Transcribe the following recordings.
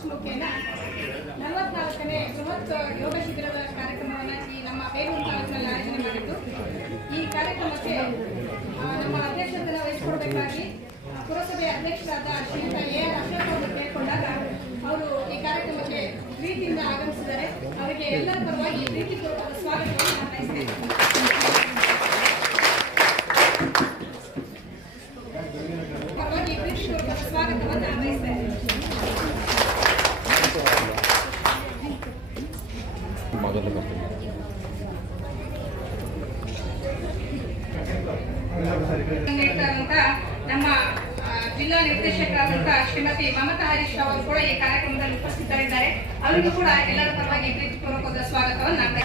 Trust ಮುಖೇನ 44ನೇ ಬೃಹತ್ ಯೋಗ ಶಿಬಿರದ ಕಾರ್ಯಕ್ರಮವನ್ನು ಈ ನಮ್ಮ ಬೇಲೂರು ತಾಲೂಕಿನಲ್ಲಿ ಆಯೋಜನೆ ಮಾಡಿದ್ದು. ಈ ಕಾರ್ಯಕ್ರಮಕ್ಕೆ ನಮ್ಮ ಅಧ್ಯಕ್ಷತೆಯನ್ನು ವಹಿಸಿಕೊಡಬೇಕಾಗಿ ಪುರಸಭೆಯ ಅಧ್ಯಕ್ಷರಾದ ಶ್ರೀಯುತ AR ಅಶೋಕ್ ಅವರು ಕೇಳಿಕೊಂಡಾಗ ಅವರು ಈ ಕಾರ್ಯಕ್ರಮಕ್ಕೆ ಪ್ರೀತಿಯಿಂದ ಆಗಮಿಸಿದ್ದಾರೆ. ಅವರಿಗೆ ಎಲ್ಲರ ಪರವಾಗಿ ಪ್ರೀತಿಪೂರ್ವಕ ಸ್ವಾಗತವನ್ನು ನಾನು ಬಯಸ್ತೇನೆ. ಪರವಾಗಿ ಪ್ರೀತಿಪೂರ್ವಕ ಸ್ವಾಗತವನ್ನು ನಾನು ಬಯಸ್ತೇನೆ. ನಮ್ಮ ಜಿಲ್ಲಾ ನಿರ್ದೇಶಕರಾದಂತಹ ಶ್ರೀಮತಿ ಮಮತಾ ಹರೀಶ್ ಅವರು ಕೂಡ ಈ ಕಾರ್ಯಕ್ರಮದಲ್ಲಿ ಉಪಸ್ಥಿತರಿದ್ದಾರೆ. ಅವರಿಗೂ ಕೂಡ ಎಲ್ಲರ ಪರವಾಗಿ ಪ್ರೀತಿಪೂರ್ವಕವಾದ ಸ್ವಾಗತವನ್ನು ನಾನು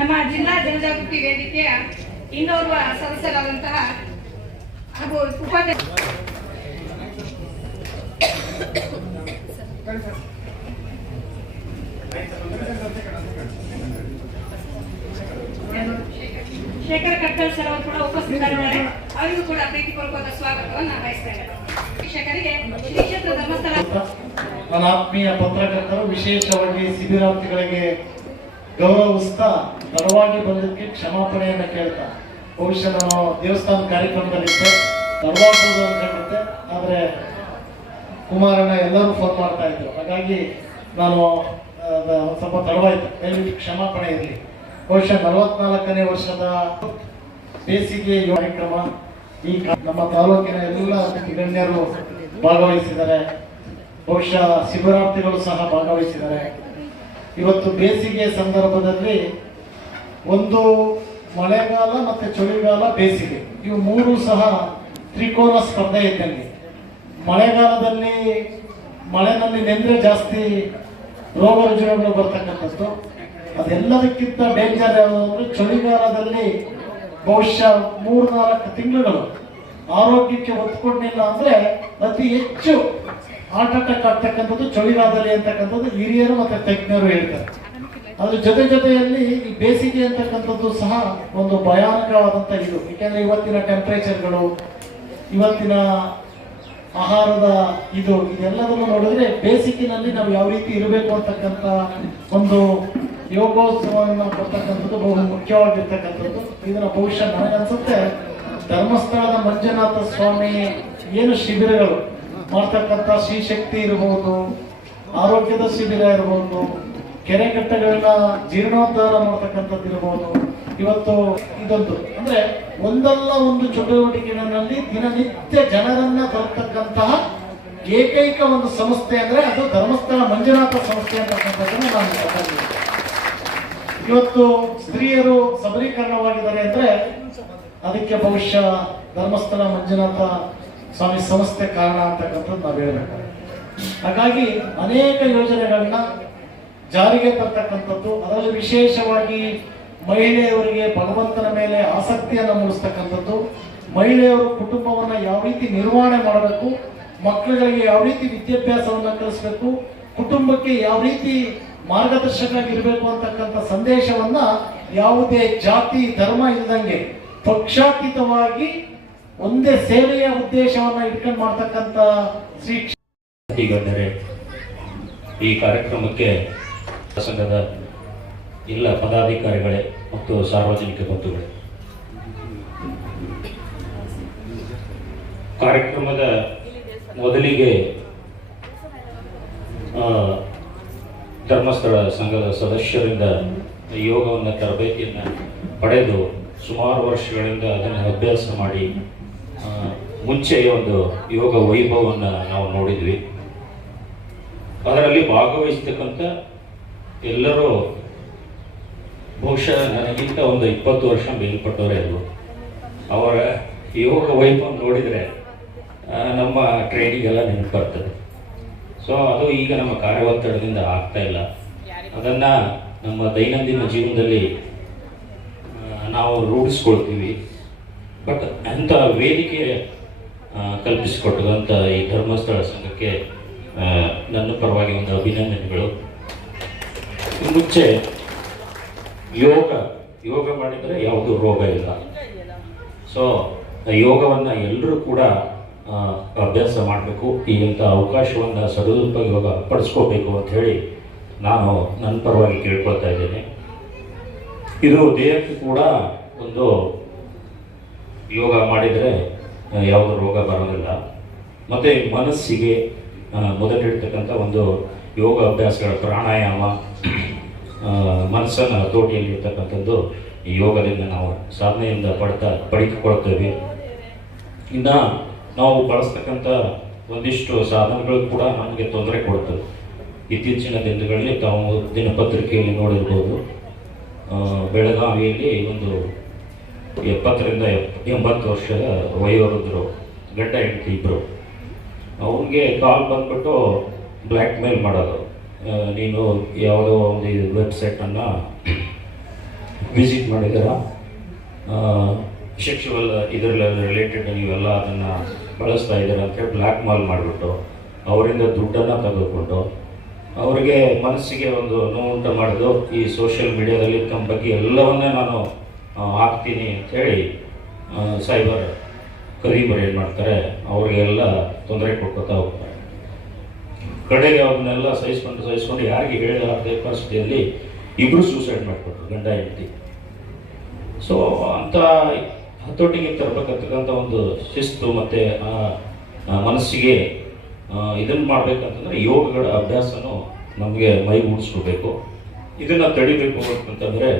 ನಮ್ಮ ಜಿಲ್ಲಾ ಜನಜಾಗೃತಿ ವೇದಿಕೆಯ ಇನ್ನೋರ್ವ ಸದಸ್ಯರಾದಂತಹ ಹಾಗೂ ಉಪಾಧ್ಯಕ್ಷ ಶೇಖರ್ ಕಟ್ಟಲ್ ಸರ್ ಅವರು ಕೂಡ ಉಪಸ್ಥಿತರಿದ್ದಾರೆ. ಅವರಿಗೂ ಕೂಡ ಪ್ರೀತಿಪೂರ್ವಕವಾದ ಸ್ವಾಗತವನ್ನು ನಾನು ಬಯಸ್ತೇನೆ. ಶಿಕ್ಷಕರಿಗೆ ಶ್ರೀ ಕ್ಷೇತ್ರ ಧರ್ಮಸ್ಥಳ ನನ್ನ ಆತ್ಮೀಯ ಪತ್ರಕರ್ತರು ವಿಶೇಷವಾಗಿ ಶಿಬಿರಾರ್ಥಿಗಳಿಗೆ ಗೌರವಿಸ್ತಾ ತಡವಾಗಿ ಬಂದಕ್ಕೆ ಕ್ಷಮಾಪಣೆಯನ್ನು ಕೇಳ್ತಾ, ಬಹುಶಃ ನಾನು ದೇವಸ್ಥಾನ ಕಾರ್ಯಕ್ರಮದಲ್ಲಿದ್ದೆ, ತಡವಾಗ್ಬೋದು ಅನ್ಕೊಂಡಿದ್ದೆ. ಆದರೆ ಕುಮಾರಣ್ಣ ಎಲ್ಲರೂ ಫೋನ್ ಮಾಡ್ತಾ ಇದ್ರು, ಹಾಗಾಗಿ ನಾನು ಸ್ವಲ್ಪ ತಡವಾಯ್ತು. ದಯವಿಟ್ಟು ಕ್ಷಮಾಪಣೆ ಇರಲಿ. ಬಹುಶಃ 44ನೇ ವರ್ಷದ ಬೇಸಿಗೆ ಕಾರ್ಯಕ್ರಮ ಈ ನಮ್ಮ ತಾಲೂಕಿನ ಎಲ್ಲ ಗಣ್ಯರು ಭಾಗವಹಿಸಿದ್ದಾರೆ. ಬಹುಶಃ ಶಿಬಿರಾರ್ಥಿಗಳು ಸಹ ಭಾಗವಹಿಸಿದ್ದಾರೆ. ಇವತ್ತು ಬೇಸಿಗೆ ಸಂದರ್ಭದಲ್ಲಿ ಒಂದು ಮಳೆಗಾಲ ಮತ್ತು ಚಳಿಗಾಲ, ಬೇಸಿಗೆ ಇವು ಮೂರು ಸಹ ತ್ರಿಕೋನ ಸ್ಪರ್ಧೆ ಇದ್ದಂಗೆ. ಮಳೆಗಾಲದಲ್ಲಿ ಮಳೆನಲ್ಲಿ ನೆಂದರೆ ಜಾಸ್ತಿ ರೋಗ ರುಜಿನಗಳು ಬರ್ತಕ್ಕಂಥದ್ದು. ಅದೆಲ್ಲದಕ್ಕಿಂತ ಡೇಂಜರ್ ಯಾವುದು ಅಂದರೆ ಚಳಿಗಾಲದಲ್ಲಿ ಬಹುಶಃ 3-4 ತಿಂಗಳುಗಳು ಆರೋಗ್ಯಕ್ಕೆ ಒತ್ತು ಕೊಡಲಿಲ್ಲ ಅಂದರೆ ಅತಿ ಹೆಚ್ಚು ಹಾರ್ಟ್ ಅಟ್ಯಾಕ್ ಆಗ್ತಕ್ಕಂಥದ್ದು ಚಳಿಗಾಲದಲ್ಲಿ ಅಂತಕ್ಕಂಥದ್ದು ಹಿರಿಯರು ಮತ್ತು ತಜ್ಞರು ಹೇಳ್ತಾರೆ. ಅದ್ರ ಜೊತೆಯಲ್ಲಿ ಈ ಬೇಸಿಗೆ ಅಂತಕ್ಕಂಥದ್ದು ಸಹ ಒಂದು ಭಯಾನಕವಾದಂಥ ಇದು. ಏಕೆಂದರೆ ಇವತ್ತಿನ ಟೆಂಪ್ರೇಚರ್ಗಳು, ಇವತ್ತಿನ ಆಹಾರದ ಇದೆಲ್ಲದನ್ನು ನೋಡಿದ್ರೆ ಬೇಸಿಗೆನಲ್ಲಿ ನಾವು ಯಾವ ರೀತಿ ಇರಬೇಕು ಅಂತಕ್ಕಂಥ ಒಂದು ಯೋಗೋತ್ಸವವನ್ನು ಕೊಡ್ತಕ್ಕಂಥದ್ದು ಬಹು ಮುಖ್ಯವಾಗಿರ್ತಕ್ಕಂಥದ್ದು. ಇದನ್ನು ಬಹುಶಃ ನನಗನ್ಸುತ್ತೆ ಧರ್ಮಸ್ಥಳದ ಮಂಜುನಾಥ ಸ್ವಾಮಿ ಏನು ಶಿಬಿರಗಳು ಮಾಡ್ತಕ್ಕಂಥ ಶ್ರೀಶಕ್ತಿ ಇರ್ಬೋದು, ಆರೋಗ್ಯದ ಶಿಬಿರ ಇರ್ಬೋದು, ಕೆರೆಕಟ್ಟೆಗಳನ್ನ ಜೀರ್ಣೋದ್ಧಾರ ಮಾಡ್ತಕ್ಕಂಥದ್ದು ಇರ್ಬೋದು, ಇವತ್ತು ಇದೊಂದು ಅಂದ್ರೆ ಒಂದಲ್ಲ ಒಂದು ಚಟುವಟಿಕೆಗಳಲ್ಲಿ ದಿನನಿತ್ಯ ಜನರನ್ನ ತರ್ತಕ್ಕಂತಹ ಏಕೈಕ ಒಂದು ಸಂಸ್ಥೆ ಅಂದ್ರೆ ಅದು ಧರ್ಮಸ್ಥಳ ಮಂಜುನಾಥ ಸಂಸ್ಥೆ ಅಂತಕ್ಕಂಥದ್ದನ್ನು ನಾನು ಇವತ್ತು ಸ್ತ್ರೀಯರು ಸಬಲೀಕರಣವಾಗಿದ್ದಾರೆ ಅಂದ್ರೆ ಅದಕ್ಕೆ ಬಹುಶಃ ಧರ್ಮಸ್ಥಳ ಮಂಜುನಾಥ ಸ್ವಾಮಿ ಸಂಸ್ಥೆ ಕಾರಣ ಅಂತಕ್ಕಂಥದ್ದು ನಾವು ಹೇಳಬೇಕು. ಹಾಗಾಗಿ ಅನೇಕ ಯೋಜನೆಗಳನ್ನ ಜಾರಿಗೆ ತರ್ತಕ್ಕಂಥದ್ದು, ಅದರಲ್ಲಿ ವಿಶೇಷವಾಗಿ ಮಹಿಳೆಯರಿಗೆ ಭಗವಂತನ ಮೇಲೆ ಆಸಕ್ತಿಯನ್ನು ಮೂಡಿಸ್ತಕ್ಕಂಥದ್ದು, ಮಹಿಳೆಯರು ಕುಟುಂಬವನ್ನು ಯಾವ ರೀತಿ ನಿರ್ವಹಣೆ ಮಾಡಬೇಕು, ಮಕ್ಕಳಿಗೆ ಯಾವ ರೀತಿ ವಿದ್ಯಾಭ್ಯಾಸವನ್ನು ಕಲಿಸಬೇಕು, ಕುಟುಂಬಕ್ಕೆ ಯಾವ ರೀತಿ ಮಾರ್ಗದರ್ಶಕರಾಗಿರ್ಬೇಕು ಅಂತಕ್ಕಂಥ ಸಂದೇಶವನ್ನ ಯಾವುದೇ ಜಾತಿ ಧರ್ಮ ಇಲ್ಲದಂಗೆ ಪಕ್ಷಾತೀತವಾಗಿ ಒಂದೇ ಸೇವೆಯ ಉದ್ದೇಶವನ್ನ ಇಟ್ಕೊಂಡು ಮಾಡ್ತಕ್ಕಂಥ ಶ್ರೀ ಗಣ್ಯರೇ, ಈ ಕಾರ್ಯಕ್ರಮಕ್ಕೆ ಸಂಘದ ಎಲ್ಲ ಪದಾಧಿಕಾರಿಗಳೇ ಮತ್ತು ಸಾರ್ವಜನಿಕ ಬಂಧುಗಳೇ, ಕಾರ್ಯಕ್ರಮದ ಮೊದಲಿಗೆ ಧರ್ಮಸ್ಥಳ ಸಂಘದ ಸದಸ್ಯರಿಂದ ಯೋಗವನ್ನು ತರಬೇತಿಯನ್ನು ಪಡೆದು ಸುಮಾರು ವರ್ಷಗಳಿಂದ ಅದನ್ನು ಅಭ್ಯಾಸ ಮಾಡಿ ಮುಂಚೆ ಒಂದು ಯೋಗ ವೈಭವವನ್ನು ನಾವು ನೋಡಿದ್ವಿ. ಅದರಲ್ಲಿ ಭಾಗವಹಿಸ್ತಕ್ಕಂಥ ಎಲ್ಲರೂ ಬಹುಶಃ ನನಗಿಂತ ಒಂದು 20 ವರ್ಷ ಮೇಲ್ಪಟ್ಟವರೇ ಅಲ್ವ. ಅವರ ಯೋಗ ವೈಭವ ನೋಡಿದರೆ ನಮ್ಮ ಟ್ರೈನಿಂಗ್ ಎಲ್ಲ ನೆನಪು ಬರ್ತದೆ. ಸೊ ಅದು ಈಗ ನಮ್ಮ ಕಾರ್ಯವತ್ತಡದಿಂದ ಆಗ್ತಾ ಇಲ್ಲ. ಅದನ್ನು ನಮ್ಮ ದೈನಂದಿನ ಜೀವನದಲ್ಲಿ ನಾವು ರೂಢಿಸ್ಕೊಳ್ತೀವಿ. ಬಟ್ ಅಂಥ ವೇದಿಕೆ ಕಲ್ಪಿಸಿಕೊಟ್ಟಂಥ ಈ ಧರ್ಮಸ್ಥಳ ಸಂಘಕ್ಕೆ ನನ್ನ ಪರವಾಗಿ ಒಂದು ಅಭಿನಂದನೆಗಳು. ಮುಂಚೆ ಯೋಗ ಯೋಗ ಮಾಡಿದರೆ ಯಾವುದೂ ರೋಗ ಇಲ್ಲ. ಸೊ ಯೋಗವನ್ನು ಎಲ್ಲರೂ ಕೂಡ ಅಭ್ಯಾಸ ಮಾಡಬೇಕು. ಇಂಥ ಅವಕಾಶವನ್ನು ಸದುಪಯೋಗ ಪಡಿಸ್ಕೋಬೇಕು ಅಂತ ಹೇಳಿ ನಾನು ನನ್ನ ಪರವಾಗಿ ಕೇಳ್ಕೊಳ್ತಾ ಇದ್ದೇನೆ. ಇದು ದೇಹಕ್ಕೆ ಕೂಡ ಒಂದು ಯೋಗ ಮಾಡಿದರೆ ಯಾವುದೇ ರೋಗ ಬರೋದಿಲ್ಲ. ಮತ್ತು ಮನಸ್ಸಿಗೆ ಮೊದಲಿಡ್ತಕ್ಕಂಥ ಒಂದು ಯೋಗ ಅಭ್ಯಾಸಗಳ ಪ್ರಾಣಾಯಾಮ, ಮನಸ್ಸನ್ನು ಹತೋಟಿಯಲ್ಲಿರ್ತಕ್ಕಂಥದ್ದು ಈ ಯೋಗದಿಂದ ನಾವು ಸಾಧನೆಯಿಂದ ಪಡೆದುಕೊಳ್ತೇವೆ. ಇನ್ನು ನಾವು ಬಳಸ್ತಕ್ಕಂಥ ಒಂದಿಷ್ಟು ಸಾಧನಗಳು ಕೂಡ ನಮಗೆ ತೊಂದರೆ ಕೊಡ್ತದೆ. ಇತ್ತೀಚಿನ ದಿನಗಳಲ್ಲಿ ತಾವು ದಿನಪತ್ರಿಕೆಯಲ್ಲಿ ನೋಡಿರ್ಬೋದು, ಬೆಳಗಾವಿಯಲ್ಲಿ ಒಂದು 70ರಿಂದ 80 ವರ್ಷದ ವಯೋವೃದ್ಧರು, ಗಂಡ ಹೆಂಡತಿ ಇಬ್ಬರು, ಅವ್ರಿಗೆ ಕಾಲ್ ಬಂದ್ಬಿಟ್ಟು ಬ್ಲ್ಯಾಕ್ ಮೇಲ್ ಮಾಡೋದು. ನೀನು ಯಾವುದೋ ಒಂದು ವೆಬ್ಸೈಟನ್ನು ವಿಸಿಟ್ ಮಾಡಿದ್ದೀರ, ಸೆಕ್ಷುವಲ್ ಇದರಲ್ಲಿ ರಿಲೇಟೆಡ್ ನೀವೆಲ್ಲ ಅದನ್ನು ಬಳಸ್ತಾ ಇದ್ದೀರ ಅಂತೇಳಿ ಬ್ಲ್ಯಾಕ್ ಮೇಲ್ ಮಾಡಿಬಿಟ್ಟು ಅವರಿಂದ ದುಡ್ಡನ್ನು ತೆಗೆದುಕೊಂಡು ಅವರಿಗೆ ಮನಸ್ಸಿಗೆ ಒಂದು ನೋವುಂಟು ಮಾಡೋದು. ಈ ಸೋಷಿಯಲ್ ಮೀಡಿಯಾದಲ್ಲಿ ತಮ್ಮ ಬಗ್ಗೆ ಎಲ್ಲವನ್ನೇ ನಾನು ಹಾಕ್ತೀನಿ ಅಂಥೇಳಿ ಸೈಬರ್ ಕರೀಬರ್ ಏನು ಮಾಡ್ತಾರೆ, ಅವರಿಗೆಲ್ಲ ತೊಂದರೆ ಕೊಡ್ಕೊತಾ ಹೋಗ್ತಾರೆ. ಕಡೆಗೆ ಅವ್ರನ್ನೆಲ್ಲ ಸಹಿಸ್ಕೊಂಡು ಯಾರಿಗೆ ಹೇಳಲಾರದೆ ಪರಿಸ್ಥಿತಿಯಲ್ಲಿ ಇಬ್ಬರು ಸೂಸೈಡ್ ಮಾಡಿಕೊಟ್ರು, ಗಂಡ ಹೆಂಡತಿ. ಸೊ ಅಂಥ ಹತೋಟಿಗೆ ತರಬೇಕಂತಕ್ಕಂಥ ಒಂದು ಶಿಸ್ತು ಮತ್ತು ಮನಸ್ಸಿಗೆ ಇದನ್ನು ಮಾಡಬೇಕಂತಂದರೆ ಯೋಗಗಳ ಅಭ್ಯಾಸನೂ ನಮಗೆ ಮೈಗೂಡಿಸ್ಕೋಬೇಕು. ಇದನ್ನು ತಡಿಬೇಕು ಅಂತಂದರೆ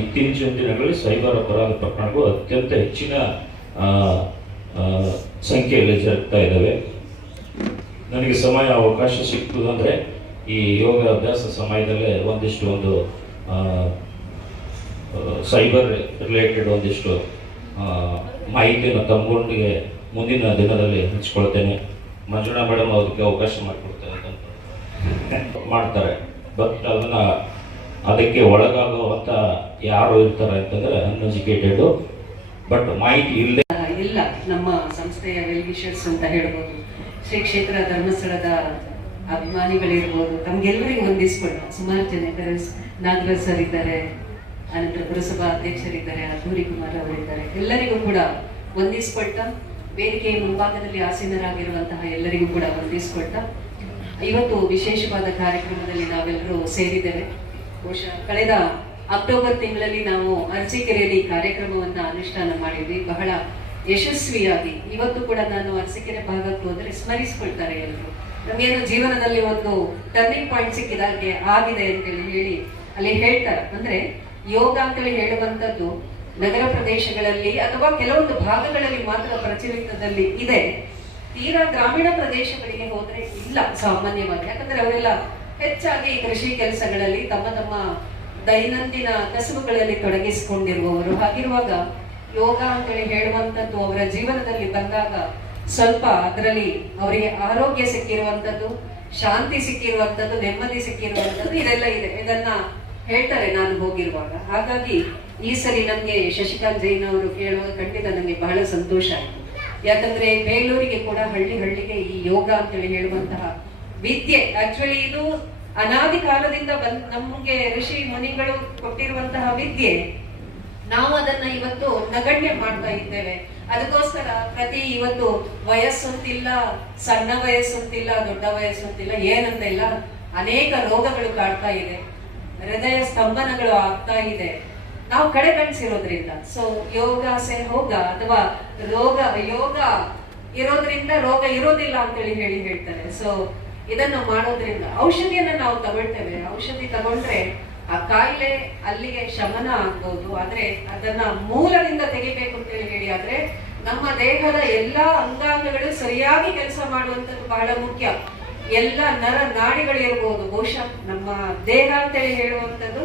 ಇತ್ತೀಚಿನ ದಿನಗಳಲ್ಲಿ ಸೈಬರ್ ಅಪರಾಧ ಪ್ರಕರಣಗಳು ಅತ್ಯಂತ ಹೆಚ್ಚಿನ ಸಂಖ್ಯೆಯಲ್ಲಿ ಜರುಗ್ತಾ ಇದ್ದಾವೆ. ನನಗೆ ಸಮಯ ಅವಕಾಶ ಸಿಕ್ತು ಅಂದರೆ ಈ ಯೋಗ ಅಭ್ಯಾಸ ಸಮಯದಲ್ಲೇ ಒಂದು ಸೈಬರ್ ರಿಲೇಟೆಡ್ ಒಂದಿಷ್ಟು ಮಾಹಿತಿಯನ್ನು ತಮ್ಮೊಂದಿಗೆ ಮುಂದಿನ ದಿನದಲ್ಲಿ ಹಂಚ್ಕೊಳ್ತೇನೆ. ಮಂಜುಳಾ ಮೇಡಮ್ ಅದಕ್ಕೆ ಅವಕಾಶ ಮಾಡಿಕೊಡ್ತಾರೆ ಅಂತ ಮಾಡ್ತಾರೆ. ಬಟ್ ಅದಕ್ಕೆ ಒಳಗಾಗುವಂಥ ಯಾರು ಇರ್ತಾರೆ ಅಂತಂದರೆ ಅನ್ಎಜುಕೇಟೆಡು, ಬಟ್ ಮಾಹಿತಿ ಇಲ್ಲ. ನಮ್ಮ ಸಂಸ್ಥೆಯ ವೆಲ್ ವಿಷರ್ಸ್ ಅಂತ ಹೇಳ್ಬೋದು, ಶ್ರೀ ಕ್ಷೇತ್ರ ಧರ್ಮಸ್ಥಳದ ಅಭಿಮಾನಿಗಳಿರ್ಬೋದು, ತಮ್ಗೆಲ್ಲರಿಗೂ ಹೊಂದಿಸ್ಕೊಂಡು ಸುಮಾರು ಜನ ನಾಗರಾಜ್ ಸರ್ ಇದ್ದಾರೆ, ಅನಂತರ ಪುರಸಭಾ ಅಧ್ಯಕ್ಷರಿದ್ದಾರೆ, ಅದ್ದೂರಿ ಕುಮಾರ್ ಅವರಿದ್ದಾರೆ. ಎಲ್ಲರಿಗೂ ಕೂಡ ಹೊಂದಿಸ್ಕೊಳ್ತಾ, ವೇದಿಕೆಯ ಮುಂಭಾಗದಲ್ಲಿ ಆಸೀನರಾಗಿರುವಂತಹ ಎಲ್ಲರಿಗೂ ಕೂಡ ಹೊಂದಿಸ್ಕೊಳ್ತಾ, ಇವತ್ತು ವಿಶೇಷವಾದ ಕಾರ್ಯಕ್ರಮದಲ್ಲಿ ನಾವೆಲ್ಲರೂ ಸೇರಿದ್ದೇವೆ. ಬಹುಶಃ ಕಳೆದ ಅಕ್ಟೋಬರ್ ತಿಂಗಳಲ್ಲಿ ನಾವು ಅರಸೀಕೆರೆಯಲ್ಲಿ ಕಾರ್ಯಕ್ರಮವನ್ನು ಅನುಷ್ಠಾನ ಮಾಡಿದ್ವಿ, ಬಹಳ ಯಶಸ್ವಿಯಾಗಿ. ಇವತ್ತು ಕೂಡ ನಾನು ಅರಸೀಕೆರೆ ಭಾಗಕ್ಕೆ ಹೋದರೆ ಸ್ಮರಿಸ್ಕೊಳ್ತಾರೆ ಎಲ್ಲರೂ. ನಮಗೇನು ಜೀವನದಲ್ಲಿ ಒಂದು ಟರ್ನಿಂಗ್ ಪಾಯಿಂಟ್ ಸಿಕ್ಕಿದಾಗೆ ಆಗಿದೆ ಅಂತೇಳಿ ಹೇಳಿ ಅಲ್ಲಿ ಹೇಳ್ತಾರೆ. ಅಂದ್ರೆ ಯೋಗ ಅಂತೇಳಿ ಹೇಳುವಂಥದ್ದು ನಗರ ಪ್ರದೇಶಗಳಲ್ಲಿ ಅಥವಾ ಕೆಲವೊಂದು ಭಾಗಗಳಲ್ಲಿ ಮಾತ್ರ ಪ್ರಚಲಿತದಲ್ಲಿ ಇದೆ. ತೀರಾ ಗ್ರಾಮೀಣ ಪ್ರದೇಶಗಳಿಗೆ ಹೋದ್ರೆ ಇಲ್ಲ ಸಾಮಾನ್ಯವಾಗಿ. ಯಾಕಂದ್ರೆ ಅವರೆಲ್ಲ ಹೆಚ್ಚಾಗಿ ಕೃಷಿ ಕೆಲಸಗಳಲ್ಲಿ ತಮ್ಮ ದೈನಂದಿನ ಕಸುಬುಗಳಲ್ಲಿ ತೊಡಗಿಸಿಕೊಂಡಿರುವವರು. ಹಾಗಿರುವಾಗ ಯೋಗ ಅಂತೇಳಿ ಹೇಳುವಂಥದ್ದು ಅವರ ಜೀವನದಲ್ಲಿ ಬಂದಾಗ ಸ್ವಲ್ಪ ಅದರಲ್ಲಿ ಅವರಿಗೆ ಆರೋಗ್ಯ ಸಿಕ್ಕಿರುವಂಥದ್ದು, ಶಾಂತಿ ಸಿಕ್ಕಿರುವಂಥದ್ದು, ನೆಮ್ಮದಿ ಸಿಕ್ಕಿರುವಂಥದ್ದು ಇದೆಲ್ಲ ಇದೆ. ಇದನ್ನ ಹೇಳ್ತಾರೆ ನಾನು ಹೋಗಿರುವಾಗ. ಹಾಗಾಗಿ ಈ ಸರಿ ನಮ್ಗೆ ಶಶಿಕಾಂತ್ ಜೈನ್ ಅವರು ಕೇಳುವಾಗ ಖಂಡಿತ ನನಗೆ ಬಹಳ ಸಂತೋಷ ಆಯಿತು. ಯಾಕಂದ್ರೆ ಬೇಲೂರಿಗೆ ಕೂಡ ಹಳ್ಳಿಗೆ ಈ ಯೋಗ ಅಂತೇಳಿ ಹೇಳುವಂತಹ ವಿದ್ಯೆ, ಆಕ್ಚುಲಿ ಇದು ಅನಾದಿ ಕಾಲದಿಂದ ನಮ್ಗೆ ಋಷಿ ಮುನಿಗಳು ಕೊಟ್ಟಿರುವಂತಹ ವಿದ್ಯೆ. ನಾವು ಅದನ್ನ ಇವತ್ತು ನಗಣ್ಯ ಮಾಡ್ತಾ ಇದ್ದೇವೆ. ಅದಕ್ಕೋಸ್ಕರ ಇವತ್ತು ವಯಸ್ಸಂತಿಲ್ಲ, ಸಣ್ಣ ವಯಸ್ಸಂತಿಲ್ಲ, ದೊಡ್ಡ ವಯಸ್ಸಂತಿಲ್ಲ, ಏನಂತ ಇಲ್ಲ, ಅನೇಕ ರೋಗಗಳು ಕಾಡ್ತಾ ಇದೆ, ಹೃದಯ ಸ್ತಂಭನಗಳು ಆಗ್ತಾ ಇದೆ ನಾವು ಕಡೆಗಣಿಸಿರೋದ್ರಿಂದ. ಸೊ ಯೋಗ ಹೋಗ ಅಥವಾ ಯೋಗ ಇರೋದ್ರಿಂದ ರೋಗ ಇರೋದಿಲ್ಲ ಅಂತೇಳಿ ಹೇಳ್ತಾರೆ. ಸೊ ಇದನ್ನು ಮಾಡೋದ್ರಿಂದ ಔಷಧಿಯನ್ನ ನಾವು ತಗೊಳ್ತೇವೆ. ಔಷಧಿ ತಗೊಂಡ್ರೆ ಆ ಕಾಯಿಲೆ ಅಲ್ಲಿಗೆ ಶಮನ ಆಗ್ಬಹುದು. ಆದ್ರೆ ಅದನ್ನ ಮೂಲದಿಂದ ತೆಗಿಬೇಕು ಅಂತ ಹೇಳಿ ಆದ್ರೆ ನಮ್ಮ ದೇಹದ ಎಲ್ಲಾ ಅಂಗಾಂಗಗಳು ಸರಿಯಾಗಿ ಕೆಲಸ ಮಾಡುವಂಥದ್ದು ಬಹಳ ಮುಖ್ಯ. ಎಲ್ಲ ನರ ನಾಡಿಗಳಿರ್ಬೋದು. ಬಹುಶಃ ನಮ್ಮ ದೇಹ ಅಂತೇಳಿ ಹೇಳುವಂಥದ್ದು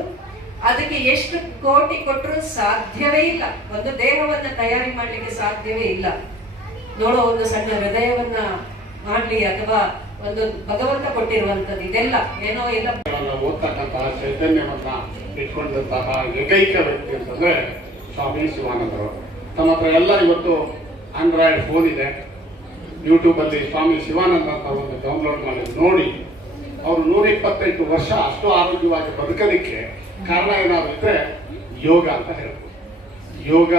ಅದಕ್ಕೆ ಎಷ್ಟು ಕೋಟಿ ಕೊಟ್ಟರು ಸಾಧ್ಯವೇ ಇಲ್ಲ. ಒಂದು ದೇಹವನ್ನ ತಯಾರಿ ಮಾಡ್ಲಿಕ್ಕೆ ಸಾಧ್ಯವೇ ಇಲ್ಲ. ನೋಡೋ ಒಂದು ಸಣ್ಣ ಹೃದಯವನ್ನ ಮಾಡ್ಲಿ ಅಥವಾ ಒಂದು ಭಗವಂತ ಕೊಟ್ಟಿರುವಂತದ್ದು ಇದೆಲ್ಲ ಏನೋ ಇಲ್ಲ. ಓದ್ತಕ್ಕಂತಹ ಚೈತನ್ಯವನ್ನ ಇಟ್ಕೊಂಡಂತಹ ಏಕೈಕ ವ್ಯಕ್ತಿ ಅಂತಂದ್ರೆ ಸ್ವಾಮಿ ಶಿವಾನಂದರು. ತಮ್ಮ ಹತ್ರ ಎಲ್ಲ ಇವತ್ತು ಆಂಡ್ರಾಯ್ಡ್ ಫೋನ್ ಇದೆ. ಯೂಟ್ಯೂಬ್ ಅಲ್ಲಿ ಸ್ವಾಮಿ ಶಿವಾನಂದ ಅಂತ ಒಂದು ಡೌನ್ಲೋಡ್ ಮಾಡಿ ನೋಡಿ. ಅವರು 128 ವರ್ಷ ಅಷ್ಟು ಆರೋಗ್ಯವಾಗಿ ಬದುಕಲಿಕ್ಕೆ ಕಾರಣ ಏನಾದ್ರು ಇದ್ರೆ ಯೋಗ ಅಂತ ಹೇಳ್ಬೋದು. ಯೋಗ,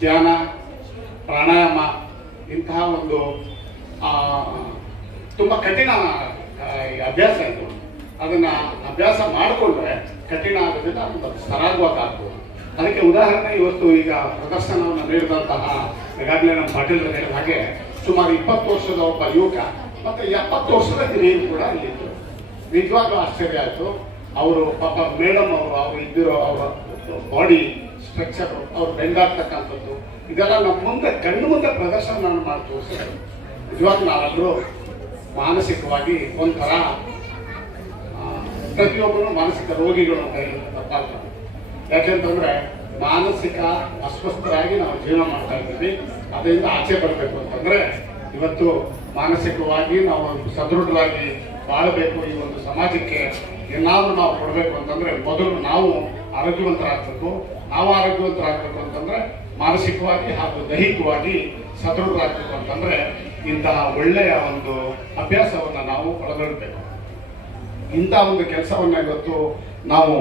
ಧ್ಯಾನ, ಪ್ರಾಣಾಯಾಮ ಇಂತಹ ಒಂದು ತುಂಬ ಕಠಿಣ ಅಭ್ಯಾಸ ಇದು. ಅದನ್ನ ಅಭ್ಯಾಸ ಮಾಡಿಕೊಂಡ್ರೆ ಕಠಿಣ ಆಗೋದಿಲ್ಲ, ಅದು ಸರಾಗವಾಗಿ ಆಗ್ಬೋದು. ಅದಕ್ಕೆ ಉದಾಹರಣೆ ಇವತ್ತು ಈಗ ಪ್ರದರ್ಶನವನ್ನು ನೀಡಿದಂತಹ ಈಗಾಗಲೇ ನಮ್ಮ ಪಾಟೀಲ್ ಹೇಳಿದ ಹಾಗೆ ಸುಮಾರು 20 ವರ್ಷದ ಒಬ್ಬ ಯುವಕ ಮತ್ತು 70 ವರ್ಷದ ಹಿರಿಯರು ಕೂಡ ಇಲ್ಲಿದ್ದರು. ನಿಜವಾಗ್ಲೂ ಆಶ್ಚರ್ಯ ಆಯಿತು. ಅವರು ಪಾಪ ಮೇಡಮ್ ಅವರು ಇದ್ದಿರೋ ಅವರ ಬಾಡಿ ಸ್ಟ್ರಕ್ಚರ್, ಅವ್ರು ಬೆಂಡಾಗ್ತಕ್ಕಂಥದ್ದು ಇದೆಲ್ಲ ನಮ್ಮ ಮುಂದೆ ಕಣ್ಣು ಮುಂದೆ ಪ್ರದರ್ಶನ ಮಾಡಿ ತೋರಿಸಿದ್ರು. ನಿಜವಾಗ್ಲೂ ನಾವೆಲ್ಲರೂ ಮಾನಸಿಕವಾಗಿ ಒಂಥರ ಪ್ರತಿಯೊಬ್ಬರು ಮಾನಸಿಕ ರೋಗಿಗಳು ತಪ್ಪಾಗ್ತದೆ. ಯಾಕೆಂತಂದ್ರೆ ಮಾನಸಿಕ ಅಸ್ವಸ್ಥರಾಗಿ ನಾವು ಜೀವನ ಮಾಡ್ತಾ ಇದ್ದೀವಿ. ಅದರಿಂದ ಆಚೆ ಬರಬೇಕು ಅಂತಂದ್ರೆ ಇವತ್ತು ಮಾನಸಿಕವಾಗಿ ನಾವು ಸದೃಢರಾಗಿ ಬಾಳಬೇಕು. ಈ ಒಂದು ಸಮಾಜಕ್ಕೆ ಏನಾದರೂ ನಾವು ಕೊಡಬೇಕು ಅಂತಂದ್ರೆ ಮೊದಲು ನಾವು ಆರೋಗ್ಯವಂತರಾಗಬೇಕು. ನಾವು ಆರೋಗ್ಯವಂತರಾಗಬೇಕು ಅಂತಂದ್ರೆ ಮಾನಸಿಕವಾಗಿ ಹಾಗೂ ದೈಹಿಕವಾಗಿ ಸದೃಢರಾಗಬೇಕು ಅಂತಂದ್ರೆ ಇಂತಹ ಒಳ್ಳೆಯ ಒಂದು ಅಭ್ಯಾಸವನ್ನು ನಾವು ಒಳಗೊಳ್ಳಬೇಕು. ಇಂಥ ಒಂದು ಕೆಲಸವನ್ನ ಇವತ್ತು ನಾವು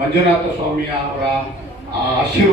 ಮಂಜುನಾಥ ಸ್ವಾಮಿಯ ಅವರ ಆಶೀರ್ವಾದ